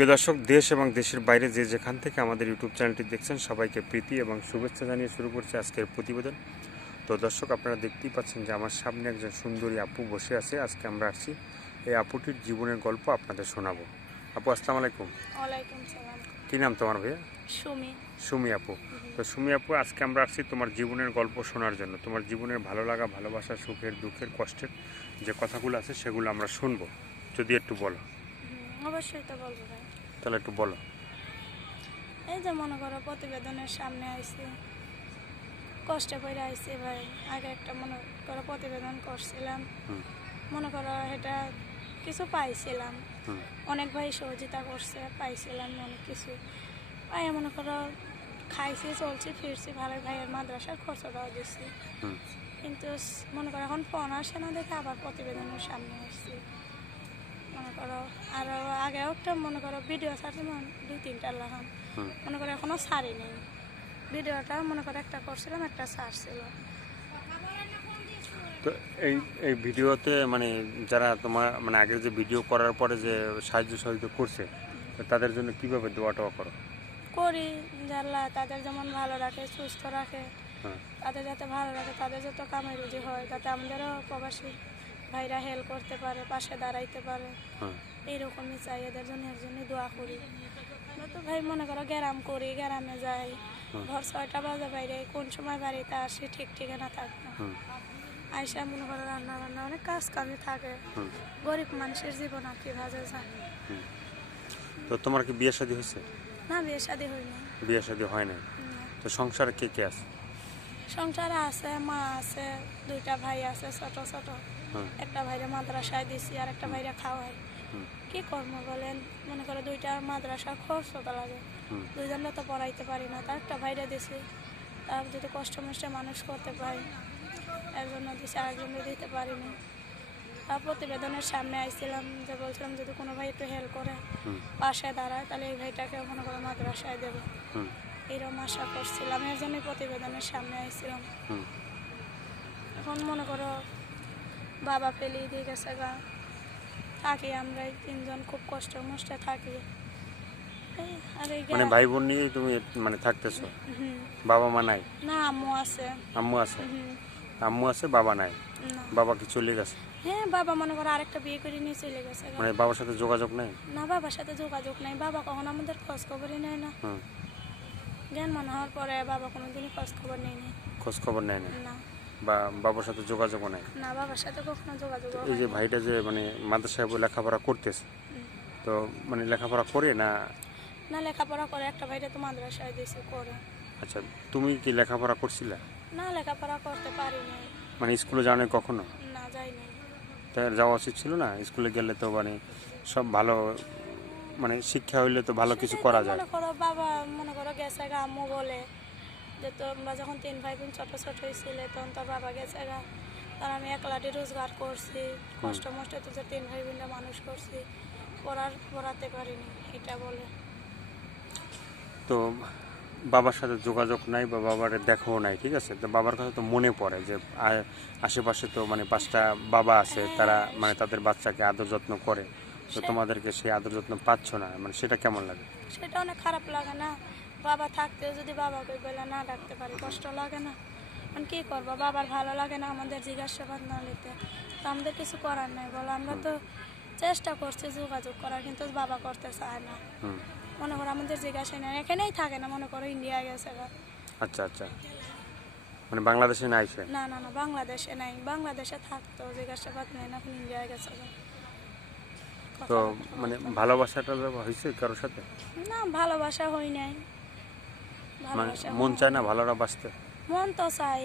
প্রিয় দর্শক দেশ এবং দেশের বাইরে যে যেখান থেকে আমাদের ইউটিউব চ্যানেলটি দেখছেন সবাইকে প্রীতি এবং শুভেচ্ছা জানিয়ে শুরু করছে আজকের প্রতিবেদন। তো দর্শক আপনারা দেখতেই পাচ্ছেন যে আমার সামনে একজন সুন্দরী আপু বসে আছে। আজকে আমরা আসছি এই আপুটির জীবনের গল্প আপনাদের শোনাবো। আপু আসসালামু আলাইকুম। কী নাম তোমার ভাইয়া? সুমি। সুমি আপু। তো সুমি আপু আজকে আমরা আসছি তোমার জীবনের গল্প শোনার জন্য। তোমার জীবনের ভালো লাগা ভালোবাসা সুখের দুঃখের কষ্টের যে কথাগুলো আছে সেগুলো আমরা শুনব। যদি একটু বলো। অবশ্যই তো বলব ভাই। তাহলে একটু বলো। এই যে মনে করো প্রতিবেদনের সামনে আইছি কষ্টে করে আইছি ভাই। আগে একটা মনে করো প্রতিবেদন করছিলাম। মনে করো এটা কিছু পাইছিলাম। অনেক ভাই সহযোগিতা করছে পাইছিলাম অনেক কিছু। পাই মনে করো খাইছি চলছি ফিরছি ভালো ভাইয়ের মাদ্রাসার খরচটাও দিচ্ছি কিন্তু মনে করো এখন ফোন আসে না দেখে আবার প্রতিবেদনের সামনে আসছি। করো। আর আগেও একটা মনে করো ভিডিও ছাড়ছি মনে দুই তিনটা লাগাম। মনে করো এখনও ছাড়ি নেই। ভিডিওটা মনে করো একটা করছিলাম একটা ছাড়ছিল। তো এই এই ভিডিওতে মানে যারা তোমার মানে আগের যে ভিডিও করার পরে যে সাহায্য সহযোগিতা করছে তাদের জন্য কীভাবে দোয়া টোয়া করো? করি জানলা তাদের যেমন ভালো রাখে সুস্থ রাখে। হ্যাঁ। তাদের যাতে ভালো রাখে তাদের যত কামাই রুজি হয় তাতে আমাদেরও প্রবাসী ভাইরা হেল্প করতে পারে পাশে দাঁড়াইতে পারে। হ্যাঁ। এইরকমই চাই এদের জন্য এর জন্যই দোয়া করি। তো ভাই মনে করো গ্যারাম করি গ্যারামে যাই। ঘর ছয়টা বাজে বাইরে কোন সময় বাড়িতে আসি ঠিক ঠিকানা থাকে না। হুম আইসা মনে করো রান্না বান্না অনেক কাজ কামে থাকে গরিব মানুষের জীবন আর কি ভাজে যায়। তো তোমার কি বিয়ে শাদী হয়েছে? না বিয়ে শাদি হয়নি। বিয়ে শাদী হয় নাই? না। তো সংসারে কে কে আছে? সংসারে আছে মা আছে দুইটা ভাই আছে ছোট ছোট। একটা ভাইরে মাদ্রাসায় দিছি আর একটা ভাইরে খাওয়াই। কি কর্ম বলেন? মনে করে দুইটা মাদ্রাসা খরচ তো লাগে। দুইজনরা তো পড়াইতে পারি না তার একটা ভাইরে দিছি। তার যদি কষ্ট মষ্টে মানুষ করতে পারি একজন দিছি আরেকজনকে দিতে পারিনি। তার প্রতিবেদনের সামনে আইছিলাম যে বলছিলাম যদি কোনো ভাই একটু হেল্প করে পাশে দাঁড়ায় তাহলে এই ভাইটাকে মনে করে মাদ্রাসায় দেবে। এরকম আশা করছিলাম এর জন্যই প্রতিবেদনের সামনে আইছিলাম। এখন মনে করো বাবা ফেলি দিয়ে গেছে গা। থাকি আমরা এই তিনজন খুব কষ্ট মষ্টে থাকি। মানে ভাই বোন নিয়েই তুমি মানে থাকতেছো? হুম। বাবা মা নাই? না আম্মু আছে। আম্মু আছে? আম্মু আছে বাবা নাই? বাবা কি চলে গেছে? হ্যাঁ বাবা মনে করো আরেকটা বিয়ে করে নিয়ে চলে গেছে মানে বাবার সাথে যোগাযোগ নেই? না বাবার সাথে যোগাযোগ নাই। বাবা কখনো আমাদের খোঁজ খবরই নেয় না। হুম। জ্ঞান মনে হওয়ার পরে বাবা কোনোদিনই খোঁজ খবর নেয়নি। খোঁজ খবর নেয় না। না বা বাবার সাথে যোগাযোগও নেই? না বাবার সাথে কখনো যোগাযোগ এই যে ভাইটা যে মানে মাদ্রাসায় লেখাপড়া করতেছে তো মানে লেখাপড়া করে না? না লেখাপড়া করে একটা ভাইটা তো মাদ্রাসায় দিয়েছে করে। আচ্ছা তুমি কি লেখাপড়া করছিলে? না লেখাপড়া করতে পারিনি মানে স্কুলে যাওয়া নেই কখনো? না যাইনি। যাওয়া উচিত ছিল না? স্কুলে গেলে তো মানে সব ভালো মানে শিক্ষা হইলে তো ভালো কিছু করা যায়। মনে করো বাবা মনে করো গেছে গা আম্মু বলে যে তোমরা যখন তিন ভাই বোন ছোট ছোট হয়েছিলে তখন তোর বাবা গেছে গা। তখন আমি একলাটি রোজগার করছি। কষ্ট মষ্ট তো যে তিন ভাই বোনরা মানুষ করছি পড়ার পড়াতে পারিনি এটা বলে। তো বাবার সাথে যোগাযোগ নাই বা বাবার দেখাও নাই ঠিক আছে? তো বাবার কথা তো মনে পড়ে যে আশেপাশে তো মানে পাঁচটা বাবা আছে তারা মানে তাদের বাচ্চাকে আদর যত্ন করে। তো তোমাদেরকে সেই আদর যত্ন পাচ্ছ না? মানে সেটা কেমন লাগে? সেটা অনেক খারাপ লাগে না। বাবা থাকতেও যদি বাবাকে বেলা না ডাকতে পারি কষ্ট লাগে না। মানে কী করব? বাবার ভালো লাগে না আমাদের জিজ্ঞাসাবাদ না নিতে। তো আমাদের কিছু করার নাই বলো। আমরা তো চেষ্টা করছি যোগাযোগ করার কিন্তু বাবা করতে চায় না। মনে করো আমাদের জিজ্ঞাসা নেই। এখানেই থাকে না মনে করো ইন্ডিয়া গেছে। আচ্ছা আচ্ছা। মানে বাংলাদেশে নাই না না না বাংলাদেশে নাই। বাংলাদেশে থাকতো জিজ্ঞাসাবাদ নেই না এখন ইন্ডিয়া গেছে। তো মানে ভালোবাসাটা হয়েছে কারোর সাথে? না ভালোবাসা হই নাই। মানে মন চায় না ভালোরা বাঁচতে? মন তো চাই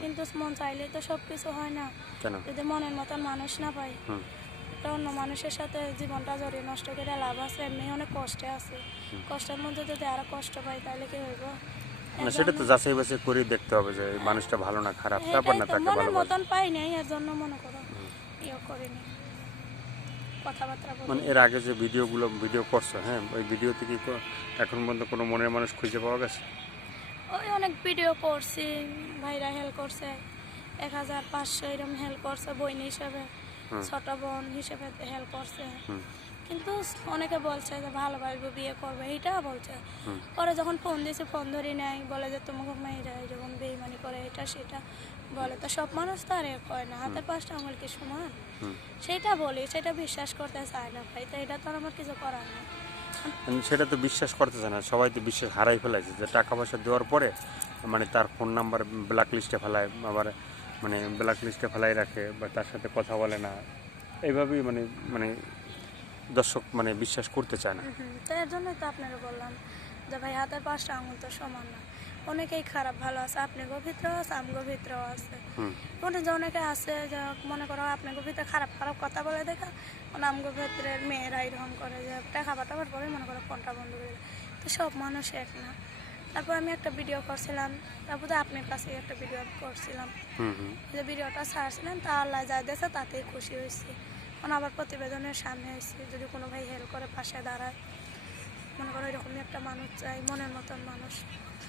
কিন্তু মন চাইলে তো সব কিছু হয় না। কেন? যদি মনের মতন মানুষ না পাই অন্য মানুষের সাথে জীবনটা জড়িয়ে নষ্ট করে লাভ আছে এমনি অনেক কষ্টে আছে। কষ্টের মধ্যে যদি আরও কষ্ট পাই তাহলে কি হইব? না সেটা তো যাচাই বাছাই করে দেখতে হবে যে মানুষটা ভালো না খারাপ তারপর না তাকে ভালোবাসে। মতন পাই নাই এর জন্য মনে করো। ইয়ে করিনি। কথাবার্তা মানে এর আগে যে ভিডিওগুলো ভিডিও করছ হ্যাঁ ওই ভিডিও থেকে এখন পর্যন্ত কোনো মনের মানুষ খুঁজে পাওয়া গেছে? ওই অনেক ভিডিও করছি ভাইরা হেল্প করছে এক হাজার পাঁচশো এরকম হেল্প করছে বইন হিসাবে। ছোট বোন হিসেবে হেল্প করছে। কিন্তু অনেকে বলছে যে ভালোবাসবো বিয়ে করবে এইটা বলছে। পরে যখন ফোন দিয়েছে ফোন ধরি নাই বলে যে তোমাকে মেয়েরা যখন বেইমানি করে এটা সেটা বলে। তো সব মানুষ তো আর হয় না হাতের পাঁচটা আঙুল কি সমান? সেটা বলি সেটা বিশ্বাস করতে চায় না ভাই তো এটা তো আর আমার কিছু করার মানে সেটা তো বিশ্বাস করতেছে না সবাই তো বিশ্বাস হারাই ফেলাইছে যে টাকা পয়সা দেওয়ার পরে মানে তার ফোন নাম্বার ব্ল্যাক লিস্টে ফেলায় আবার মানে ব্ল্যাক লিস্টে ফেলাই রাখে বা তার সাথে কথা বলে না। এইভাবেই মানে মানে দর্শক মানে বিশ্বাস করতে চায় না। হুম, তো এর জন্যই তো আপনাকে বললাম যে ভাই হাতের পাঁচটা আঙুল তো সমান না। অনেকেই খারাপ ভালো আছে আপনি ভিতরেও আছে আমগো ভিতরেও আছে। মনে যে অনেকে আছে যে মনে করো আপনি ভিতরে খারাপ খারাপ কথা বলে দেখা মানে আমগো ভিতরে মেয়েরা এরকম করে যে টাকা পাঠাবার পরে মনে করো ফোনটা বন্ধ করে তো সব মানুষ এক না। তারপর আমি একটা ভিডিও করছিলাম তারপর তো আপনার কাছে একটা ভিডিও করছিলাম। যে ভিডিওটা ছাড়ছিলেন তা আল্লাহ যা দিয়েছে তাতেই খুশি হয়েছি। এখন আবার প্রতিবেদনের সামনে হয়েছে যদি কোনো ভাই হেল্প করে পাশে দাঁড়ায়। মনে করো এরকমই একটা মানুষ চাই মনের মতন মানুষ।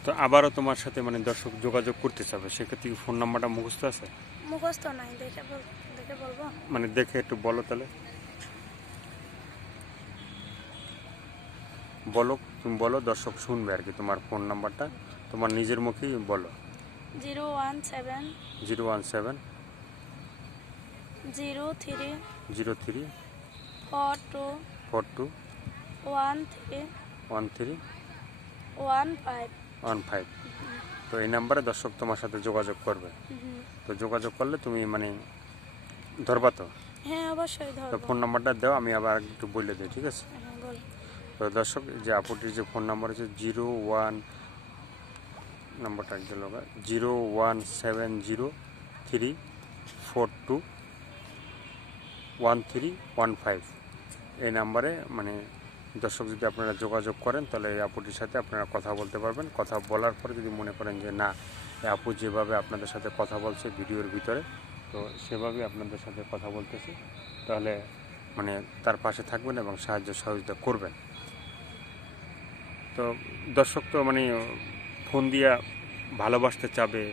তো আবারও তোমার সাথে মানে দর্শক যোগাযোগ করতে চাবে সেক্ষেত্রে কি ফোন নাম্বারটা মুখস্থ আছে? মুখস্থ নাই দেখে বল দেখে বলব। মানে দেখে একটু বলো তাহলে। বলো তুমি বলো দর্শক শুনবে আর কি তোমার ফোন নাম্বারটা তোমার নিজের মুখেই বলো। Zero one seven zero one seven zero three zero three four two four two one three one three one five. One five. তো এই নাম্বারে দর্শক তোমার সাথে যোগাযোগ করবে। তো যোগাযোগ করলে তুমি মানে ধরবা তো? হ্যাঁ অবশ্যই তো ফোন নাম্বারটা দাও আমি আবার একটু বলে দিই ঠিক আছে? হ্যাঁ তো দর্শক যে আপুটির যে ফোন নাম্বার আছে জিরো ওয়ান নাম্বারটা গেল zero one seven zero three four two one three one five এই নাম্বারে মানে দর্শক যদি আপনারা যোগাযোগ করেন, তাহলে এই আপুটির সাথে আপনারা কথা বলতে পারবেন। কথা বলার পরে যদি মনে করেন যে, না, এই আপু যেভাবে আপনাদের সাথে কথা বলছে ভিডিওর ভিতরে, তো সেভাবেই আপনাদের সাথে কথা বলতেছে, তাহলে মানে তার পাশে থাকবেন এবং সাহায্য সহযোগিতা করবেন। তো দর্শক তো মানে ফোন দিয়া ভালোবাসতে চাবে,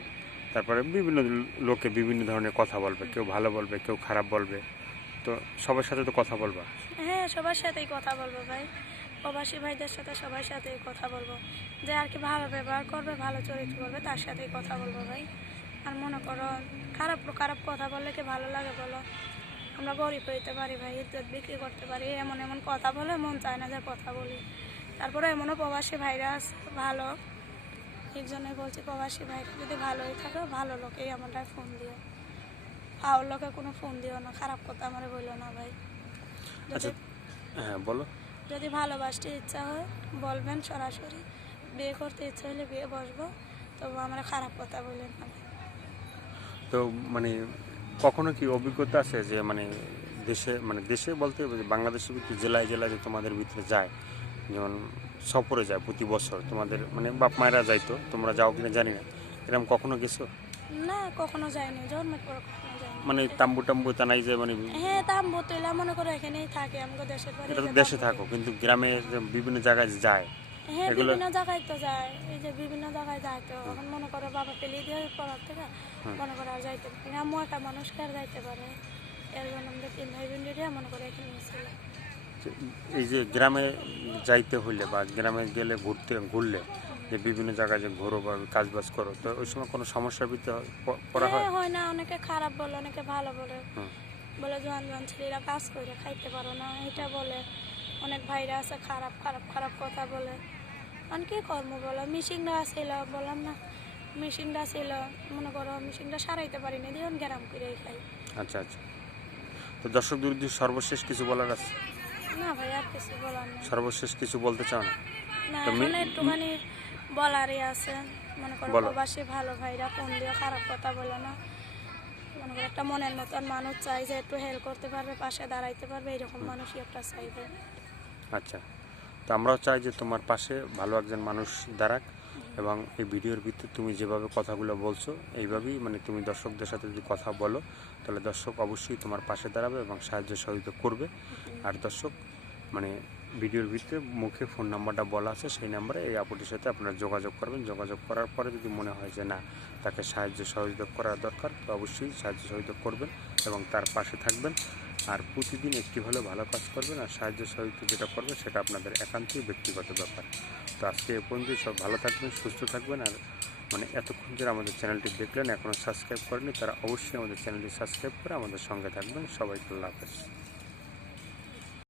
তারপরে বিভিন্ন লোকে বিভিন্ন ধরনের কথা বলবে, কেউ ভালো বলবে, কেউ খারাপ বলবে। তো সবার সাথে তো কথা বলবা? হ্যাঁ সবার সাথেই কথা বলব ভাই। প্রবাসী ভাইদের সাথে সবার সাথেই কথা বলব। যে আর কি ভালো ব্যবহার করবে, ভালো চরিত্র করবে, তার সাথেই কথা বলব ভাই। আর মনে করো, খারাপ খারাপ কথা বললে কি ভালো লাগে বলো? আমরা গরিব হইতে পারি ভাই, ইজ্জত বিক্রি করতে পারি, এমন এমন কথা বলে মন চায় না যে কথা বলি। তারপরে এমনও প্রবাসী ভাইরা ভালো। এই জন্যই বলছি, প্রবাসী ভাইরা যদি ভালোই থাকে, ভালো লোকেই আমরা ফোন দিও। ফাউল লোকে কোনো ফোন দিও না খারাপ কথা আমার বলল না ভাই। আচ্ছা হ্যাঁ বলো। যদি ভালোবাসতে ইচ্ছা হয় বলবেন সরাসরি। বিয়ে করতে ইচ্ছা হলে বিয়ে বসবো তবু আমরা খারাপ কথা বলেন না তো মানে কখনো কি অভিজ্ঞতা আছে যে মানে দেশে মানে দেশে বলতে বাংলাদেশের ভিতরে জেলায় জেলায় যে তোমাদের ভিতরে যায়? যেমন সফরে যায় প্রতি বছর তোমাদের মানে বাপ মায়েরা যাইতো তোমরা যাও কিনা জানি না। এরকম কখনো গেছো? না কখনো যায়নি জন্মের পর কখনো। মানে তাম্বু টাম্বু তা নাই যে মানে হ্যাঁ তাম বোতলা মনে করো এখানেই থাকে আমাকে দেশের বাড়ি এটা তো দেশে থাকো কিন্তু গ্রামে যে বিভিন্ন জায়গায় যায় হ্যাঁ এগুলো- বিভিন্ন জায়গায় তো যায় এই যে বিভিন্ন জায়গায় যায় তো এখন মনে করো বাবা পেলে দিয়ে পড়ার থেকে মনে করো আর যাইতে পারি না। আম্মু একটা মানুষকে আর যাইতে পারে? এর জন্য আমরা তিন ভাই বোন রেডি মনে করো এখানে ছিল এই যে গ্রামে যাইতে হইলে বা গ্রামে গেলে ঘুরতে ঘুরলে যে বিভিন্ন জায়গায় যে ঘোরো বা কাজ বাজ করো তো ওই সময় কোনো সমস্যার ভিতরে পড়া হয় হ্যাঁ? হয় না অনেকে খারাপ বলে অনেকে ভালো বলে। বলে জোয়ান জোয়ান ছেলেরা কাজ করে খাইতে পারো না। এটা বলে। অনেক ভাইরা আছে খারাপ খারাপ খারাপ কথা বলে। অনেক কি কর্ম বলো? মিশিংটা ছিল বললাম না। মিশিংটা ছিল মনে করো মেশিনটা সারাইতে পারি না দিয়ে গ্যারাম করে খাই। আচ্ছা আচ্ছা। তো দর্শক বিরুদ্ধে সর্বশেষ কিছু বলার আছে? না ভাই আর কিছু বলার নেই। সর্বশেষ কিছু বলতে চাও না? না একটুখানি বলারই আছে। মনে করো বলো। প্রবাসী ভালো ভাইরা ফোন দিয়ে খারাপ কথা বলে না। মনে করো একটা মনের মতন মানুষ চাই যে একটু হেল্প করতে পারবে পাশে দাঁড়াইতে পারবে এরকম মানুষই একটা চাইবে। আচ্ছা। তো আমরাও চাই যে তোমার পাশে ভালো একজন মানুষ দাঁড়াক এবং এই ভিডিওর ভিত্তিতে তুমি যেভাবে কথাগুলো বলছো এইভাবেই মানে তুমি দর্শকদের সাথে যদি কথা বলো তাহলে দর্শক অবশ্যই তোমার পাশে দাঁড়াবে এবং সাহায্য সহযোগিতা করবে। আর দর্শক মানে ভিডিওর ভিত্তিতে মুখে ফোন নাম্বারটা বলা আছে, সেই নাম্বারে এই আপুটির সাথে আপনারা যোগাযোগ করবেন। যোগাযোগ করার পরে যদি মনে হয় যে না, তাকে সাহায্য সহযোগ করা দরকার, তো অবশ্যই সাহায্য সহযোগ করবেন এবং তার পাশে থাকবেন। আর প্রতিদিন একটি হলে ভালো কাজ করবেন আর সাহায্য সহযোগিতা যেটা করবেন সেটা আপনাদের একান্তই ব্যক্তিগত ব্যাপার। তো আজকে এ পর্যন্তই, সব ভালো থাকবেন, সুস্থ থাকবেন আর মানে এতক্ষণ যারা আমাদের চ্যানেলটি দেখলেন এখনও সাবস্ক্রাইব করেনি তারা অবশ্যই আমাদের চ্যানেলটি সাবস্ক্রাইব করে আমাদের সঙ্গে থাকবেন। সবাইকে আল্লাহ হাফেজ।